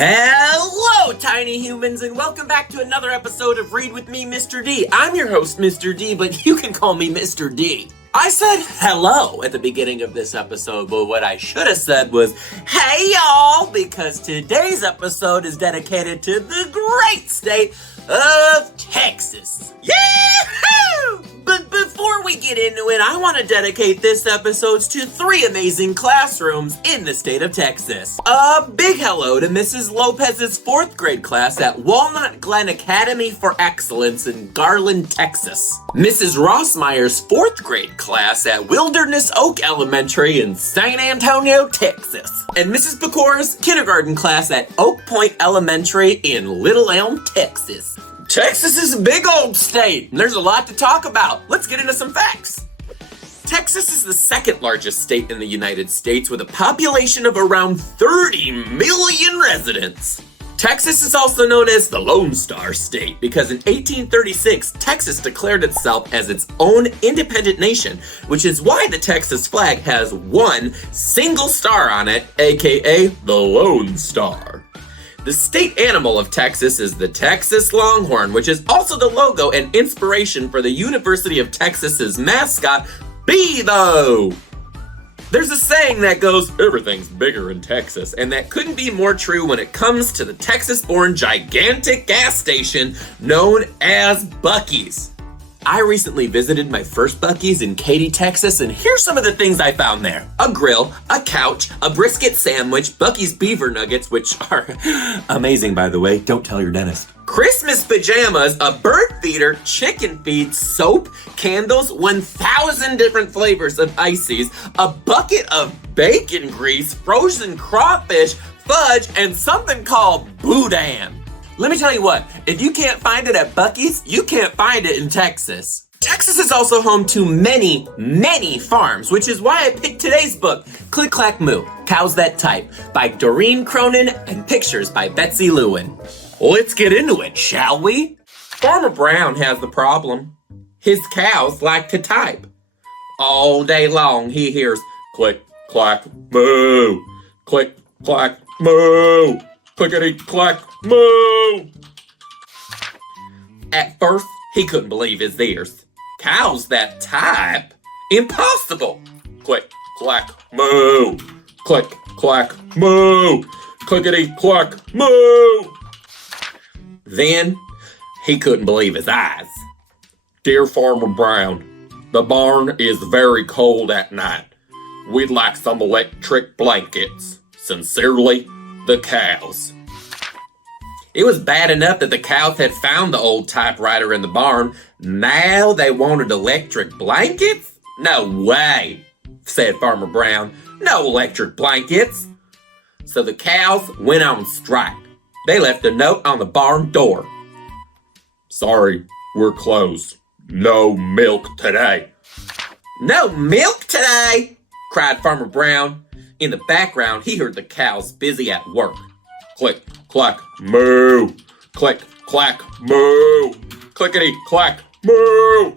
Hello, tiny humans, and welcome back to another episode of Read With Me, Mr.D. I'm your host, Mr.D, but you can call me Mr. D. I said hello at the beginning of this episode, but what I should have said was, hey y'all, because today's episode is dedicated to the great state of Texas. Yahoo! But before we get into it, I want to dedicate this episode to 3 amazing classrooms in the state of Texas. A big hello to Mrs. Lopez's 4th grade class at Walnut Glen Academy for Excellence in Garland, Texas. Mrs. Rossmeyer's 4th grade class at Wilderness Oak Elementary in San Antonio, Texas. And Mrs. Pecor's kindergarten class at Oak Point Elementary in Little Elm, Texas. Texas is a big old state, and there's a lot to talk about. Let's get into some facts. Texas is the 2nd largest state in the United States with a population of around 30 million residents. Texas is also known as the Lone Star State because in 1836, Texas declared itself as its own independent nation, which is why the Texas flag has one single star on it, aka the Lone Star. The state animal of Texas is the Texas Longhorn, which is also the logo and inspiration for the University of Texas's mascot, Bevo. There's a saying that goes, everything's bigger in Texas, and that couldn't be more true when it comes to the Texas-born gigantic gas station known as Buc-ee's. I recently visited my first Buc-ee's in Katy, Texas, and here's some of the things I found there. A grill, a couch, a brisket sandwich, Buc-ee's beaver nuggets, which are amazing, by the way. Don't tell your dentist. Christmas pajamas, a bird feeder, chicken feed, soap, candles, 1,000 different flavors of ices, a bucket of bacon grease, frozen crawfish, fudge, and something called boudin. Let me tell you what, if you can't find it at Buc-ee's, you can't find it in Texas. Texas is also home to many, many farms, which is why I picked today's book, Clack Moo, Cows That Type, by Doreen, Cronin, and pictures by Betsy, Lewin. Let's get into it, shall we? Farmer Brown has the problem. His cows like to type. All day long he hears, click, clack, moo, click, clack, moo, clickety, clack, moo. At first, he couldn't believe his ears. Cows that type? Impossible! Click, clack, moo, click, clack, moo, clickety, clack, moo. Then, he couldn't believe his eyes. Dear Farmer Brown, the barn is very cold at night. We'd like some electric blankets. Sincerely, the cows. It was bad enough that the cows had found the old typewriter in the barn. Now they wanted electric blankets? No way, said Farmer Brown. No electric blankets. So the cows went on strike. They left a note on the barn door. Sorry, we're closed. No milk today. No milk today, cried Farmer Brown. In the background, he heard the cows busy at work. Click, clack, moo. Click, clack, moo. Clickety, clack, moo.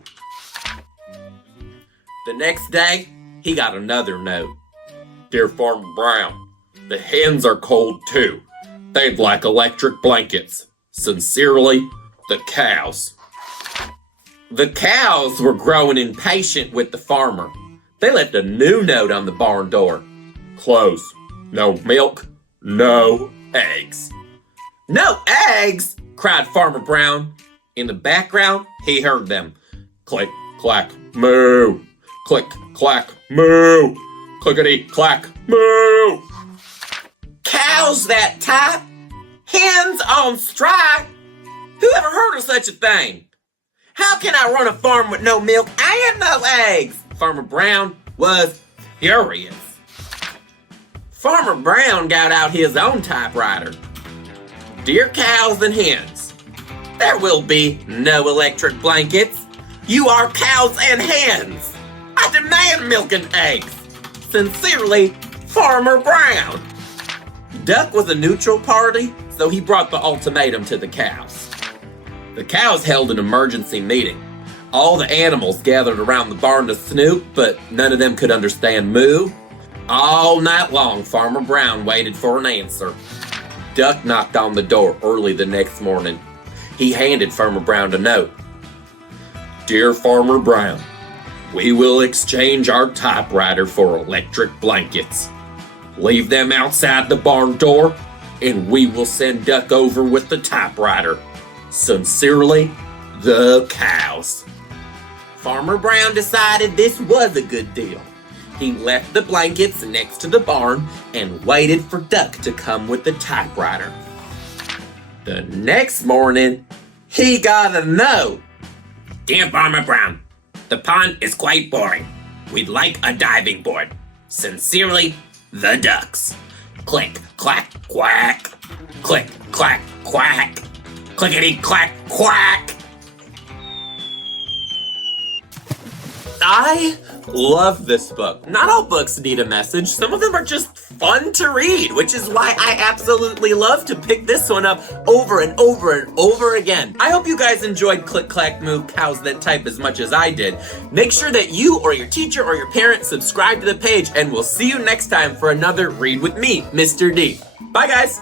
The next day, he got another note. Dear Farmer Brown, the hens are cold too. They'd like electric blankets. Sincerely, the cows. The cows were growing impatient with the farmer. They left a new note on the barn door. Closed. No milk, no eggs. No eggs, cried Farmer Brown. In the background, he heard them. Click, clack, moo. Click, clack, moo. Clickety, clack, moo. Cows that type? Hens on strike? Who ever heard of such a thing? How can I run a farm with no milk and no eggs? Farmer Brown was furious. Farmer Brown got out his own typewriter. Dear cows and hens, there will be no electric blankets. You are cows and hens. I demand milk and eggs. Sincerely, Farmer Brown. Duck was a neutral party, so he brought the ultimatum to the cows. The cows held an emergency meeting. All the animals gathered around the barn to snoop, but none of them could understand moo. All night long, Farmer Brown waited for an answer. Duck knocked on the door early the next morning. He handed Farmer Brown a note. Dear Farmer Brown, we will exchange our typewriter for electric blankets. Leave them outside the barn door, and we will send Duck over with the typewriter. Sincerely, the cows. Farmer Brown decided this was a good deal. He left the blankets next to the barn and waited for Duck to come with the typewriter. The next morning, he got a note. Dear Farmer Brown, the pond is quite boring. We'd like a diving board. Sincerely, the ducks. Click, clack, quack. Click, clack, quack. Clickety, clack, quack. I love this book. Not all books need a message. Some of them are just fun to read, which is why I absolutely love to pick this one up over and over and over again. I hope you guys enjoyed Click, Clack, Moo, Cows That Type as much as I did. Make sure that you or your teacher or your parent subscribe to the page, and we'll see you next time for another Read with me, Mr. D. Bye, guys.